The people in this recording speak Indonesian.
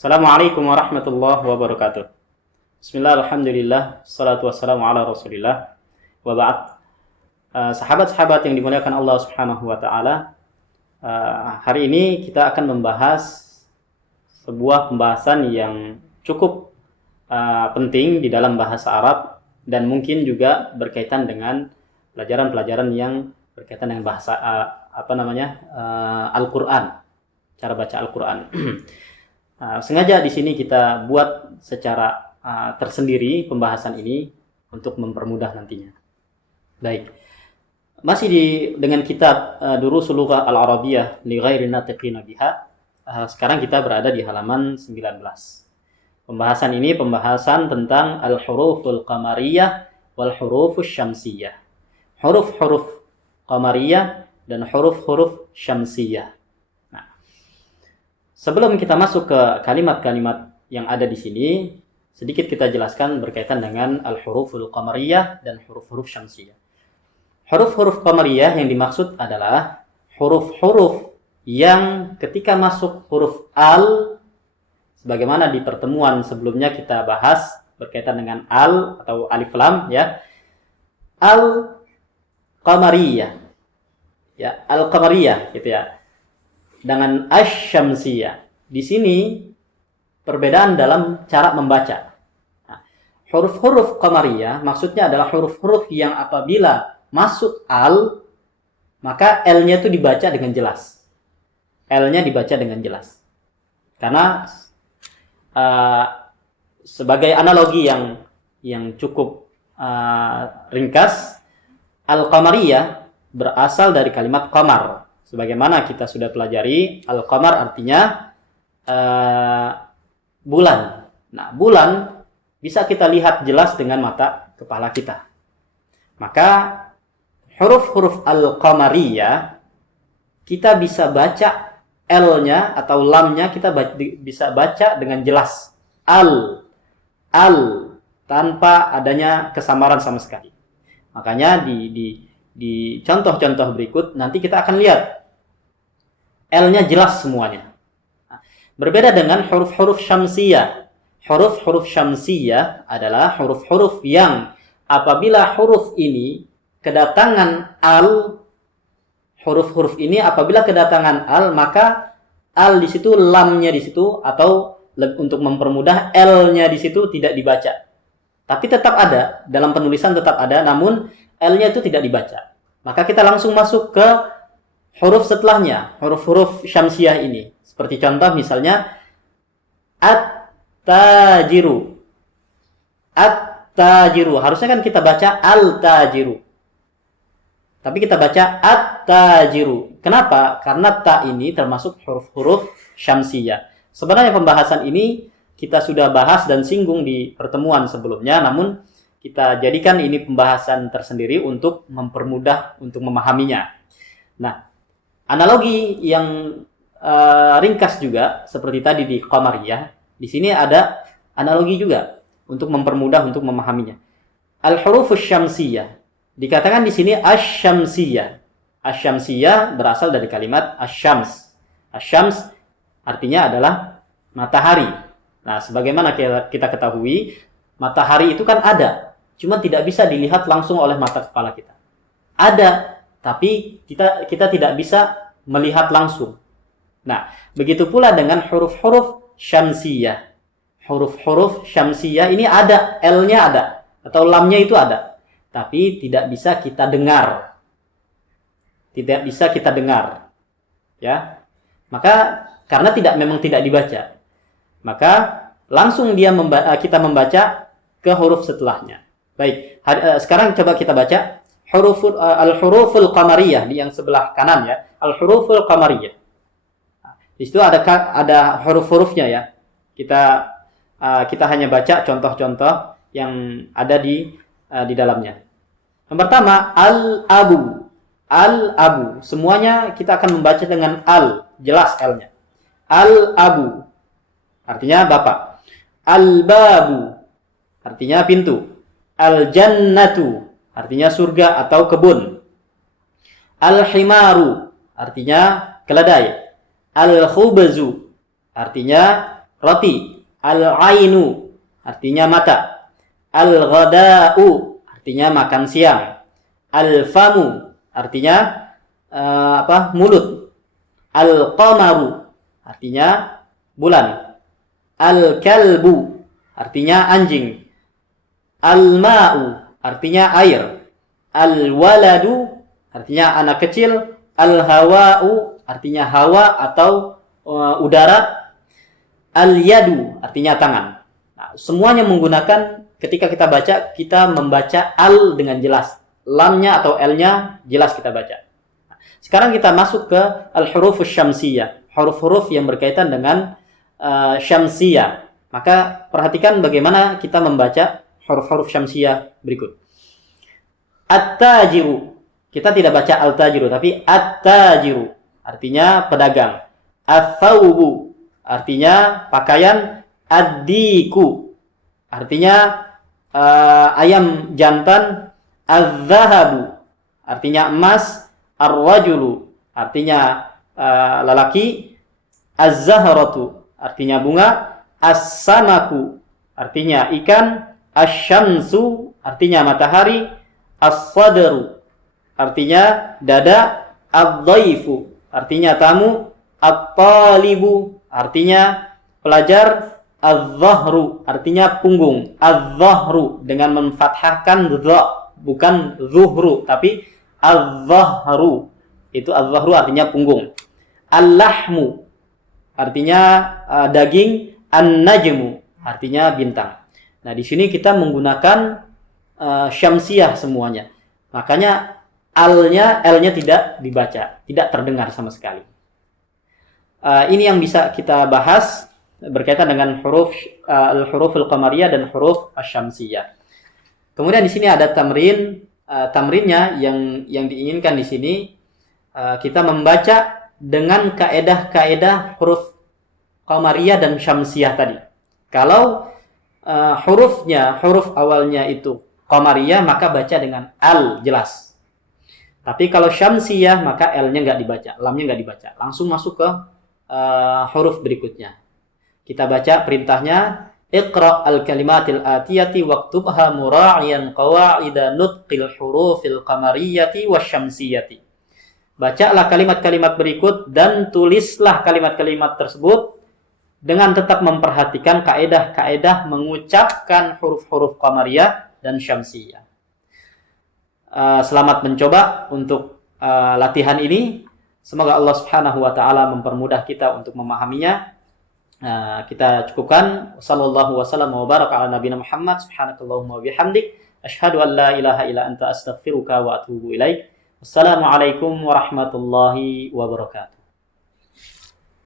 Assalamualaikum warahmatullahi wabarakatuh. Bismillah, alhamdulillah, salatu wassalamu ala rasulillah, wa ba'd. Sahabat-sahabat yang dimuliakan Allah subhanahu wa ta'ala, hari ini kita akan membahas sebuah pembahasan yang cukup penting di dalam bahasa Arab dan mungkin juga berkaitan dengan pelajaran-pelajaran yang berkaitan dengan bahasa Al-Quran, cara baca Al-Quran. Sengaja di sini kita buat secara tersendiri pembahasan ini untuk mempermudah nantinya. Baik, masih dengan kitab Durusul Lughah Al-Arabiyyah li ghairi natiqina biha. Sekarang kita berada di halaman 19. Pembahasan ini pembahasan tentang al-huruful qamariyah wal hurufus syamsiyah. Huruf-huruf qamariyah dan huruf-huruf syamsiyah. Sebelum kita masuk ke kalimat-kalimat yang ada di sini, sedikit kita jelaskan berkaitan dengan al-huruful qamariyah dan huruf-huruf syamsiyah. Huruf-huruf qamariyah yang dimaksud adalah huruf-huruf yang ketika masuk huruf al, sebagaimana di pertemuan sebelumnya kita bahas berkaitan dengan al atau alif lam, ya. Al-qamariyah. Ya, al-qamariyah gitu ya. Dengan asy-syamsiyah. Di sini perbedaan dalam cara membaca. Nah, huruf-huruf qamariyah maksudnya adalah huruf-huruf yang apabila masuk al, maka L-nya itu dibaca dengan jelas. L-nya dibaca dengan jelas. Karena sebagai analogi yang cukup ringkas, al-qamariyah berasal dari kalimat qamar. Sebagaimana kita sudah pelajari, al-qamar artinya bulan. Nah, bulan bisa kita lihat jelas dengan mata kepala kita. Maka huruf-huruf al-qamariyah kita bisa baca L-nya atau lam-nya kita bisa baca dengan jelas. Al tanpa adanya kesamaran sama sekali. Makanya di contoh-contoh berikut nanti kita akan lihat L-nya jelas semuanya. Berbeda dengan huruf-huruf syamsiyah. Huruf-huruf syamsiyah adalah huruf-huruf yang apabila huruf ini kedatangan al, huruf-huruf ini apabila kedatangan al, maka al di situ, lamnya di situ, atau untuk mempermudah L-nya di situ tidak dibaca. Tapi tetap ada, dalam penulisan tetap ada, namun L-nya itu tidak dibaca. Maka kita langsung masuk ke huruf setelahnya, huruf-huruf syamsiyah ini. Seperti contoh misalnya at-tajiru. At-tajiru. Harusnya kan kita baca al-tajiru. Tapi kita baca at-tajiru. Kenapa? Karena ta ini termasuk huruf-huruf syamsiyah. Sebenarnya pembahasan ini kita sudah bahas dan singgung di pertemuan sebelumnya, namun kita jadikan ini pembahasan tersendiri untuk mempermudah untuk memahaminya. Nah, analogi yang ringkas juga seperti tadi di qamariyah, di sini ada analogi juga untuk mempermudah untuk memahaminya. Al-hurufus syamsiyah dikatakan di sini asy-syamsiyah. Asy-syamsiyah berasal dari kalimat asy-syams. Asy-syams artinya adalah matahari. Nah, sebagaimana kita ketahui, matahari itu kan ada, cuma tidak bisa dilihat langsung oleh mata kepala kita. Ada, tapi kita tidak bisa melihat langsung. Nah, begitu pula dengan huruf-huruf syamsiyah. Huruf-huruf syamsiyah ini ada, L-nya ada, atau lamnya itu ada, tapi tidak bisa kita dengar. Tidak bisa kita dengar. Ya. Maka karena memang tidak dibaca, maka langsung kita membaca ke huruf setelahnya. Baik, sekarang coba kita baca al-huruful qamariyah di yang sebelah kanan, ya. Al-huruful qamariyah. Di situ ada huruf-hurufnya, ya. Kita hanya baca contoh-contoh yang ada di dalamnya. Yang pertama al-abu. Al-abu. Semuanya kita akan membaca dengan al, jelas L-nya. Al-abu artinya bapak. Al-babu artinya pintu. Al-jannatu artinya surga atau kebun. Al-himaru artinya keledai. Al-khubzu artinya roti. Al-ainu artinya mata. Al-ghada'u artinya makan siang. Al-famu artinya mulut. Al-qamaru artinya bulan. Al-kalbu artinya anjing. Al-ma'u artinya air. Al-waladu artinya anak kecil. Al-hawa'u artinya hawa atau udara. Al-yadu artinya tangan. Nah, semuanya menggunakan ketika kita baca, kita membaca al dengan jelas. Lamnya atau l-nya jelas kita baca. Nah, sekarang kita masuk ke al-hurufus syamsiyah. Huruf-huruf yang berkaitan dengan syamsiyah. Maka perhatikan bagaimana kita membaca huruf-huruf syamsiyah berikut. At-tajiru. Kita tidak baca al-tajiru, tapi at-tajiru. Artinya pedagang. At-thawbu. Artinya pakaian. Ad-diku. Artinya ayam jantan. Az-zahabu. Artinya emas. Ar-rajulu. Artinya lelaki. Az-zahratu. Artinya bunga. As-samaku. Artinya ikan. Asy-syamsu. Artinya matahari. As-sadru. Artinya dada. Ad-dhaifu. Artinya tamu. At-talibu. Artinya pelajar. Az-zahru. Artinya punggung. Az-zahru. Dengan memfathahkan dha. Bukan zuhru. Tapi az-zahru. Itu az-zahru artinya punggung. Al-lahmu. Artinya daging. An-najmu. Artinya bintang. Nah, di sini kita menggunakan syamsiyah semuanya. Makanya L-nya tidak dibaca, tidak terdengar sama sekali. Ini yang bisa kita bahas berkaitan dengan huruf al-huruful qamariyah dan huruf asy-syamsiyah. Kemudian di sini ada tamrinnya yang diinginkan di sini kita membaca dengan kaedah-kaedah huruf qamariyah dan syamsiyah tadi. Kalau huruf awalnya itu qamariyah, maka baca dengan al jelas. Tapi kalau syamsiyah, maka l-nya nggak dibaca, lamnya nggak dibaca. Langsung masuk ke huruf berikutnya. Kita baca perintahnya. Iqra' al-kalimatil atiyati waktubha mura'iyan qawa'ida nutqil hurufil qamariyati wasyamsiyati. Bacalah kalimat-kalimat berikut dan tulislah kalimat-kalimat tersebut dengan tetap memperhatikan kaedah-kaedah mengucapkan huruf-huruf qamariyah dan syamsiyah. Selamat mencoba untuk latihan ini. Semoga Allah Subhanahu wa taala mempermudah kita untuk memahaminya. Kita cukupkan. Sallallahu wasallam wa baraka ala nabiyina Muhammad. Subhanakallahumma wa bihamdik asyhadu an la ilaha illa anta astaghfiruka wa atubu ilaik. Wassalamualaikum warahmatullahi wabarakatuh.